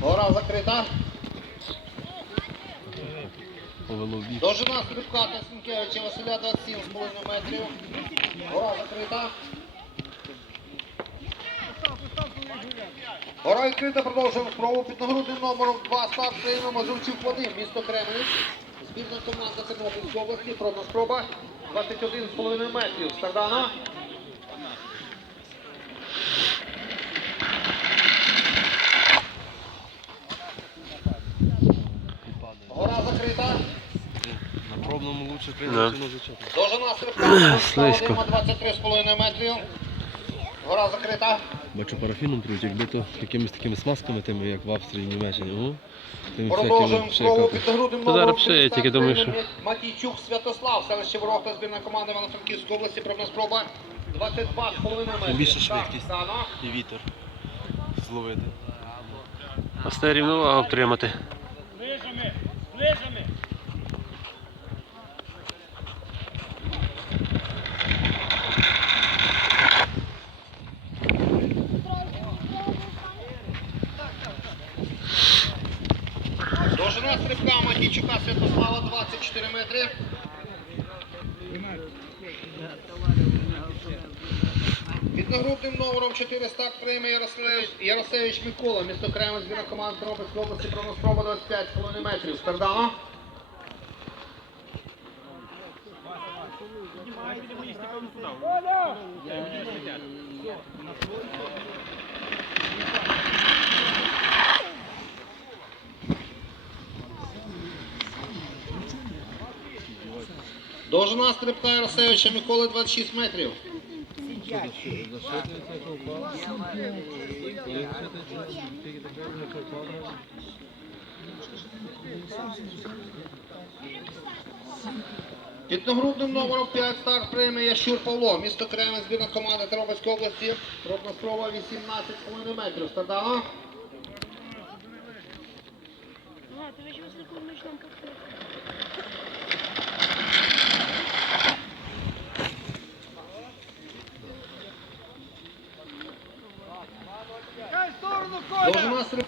Гора закрита. Довжина стрибка Касінкевича Василя 27,5 метрів. Гора закрита. Гора відкрита, продовжуємо спробу під нагрудним номером 2 старт країни Мазурчук Вадим, місто Кремль. Збірна команда Тернопільської області, пробна спроба 21,5 метрів. Стардана. Гора закрита. На пробному лучше прийняти на зачетку. Довжина стрибка Слизько. 23,5 метрів. Гора закрита. Бачу парафіном труть, якби то якимись такими смазками, тими, як в Австрії, Німеччині. О, тими Продовжуємо спробу під нагрудним Та зараз пшиє, 30 тільки думаю, що- Матійчук Святослав, селище Ворохта, збірна команда Івано-Франківської області, пробна спроба 22,5 метрів. Більше Так, швидкість. Дана. І вітер. Зловити. Остає рівновагу втримати. Матійчука Святослава 24 метри. Під нагрудним номером 4 старт прийме Ярославич, Яросевич Микола, місто Кремль, збірна команда Тернопільської області, пробна спроба 25,5 метрів. Стардана. Довжина стрибка Яросевича Миколи 26 метрів. Під нагрудним номером 5 старт премія Ящур Павло. Місто Кремль, збірна команда Тернопільської області. Пробна спроба 18,5 метрів. Стардана. Должна с рука.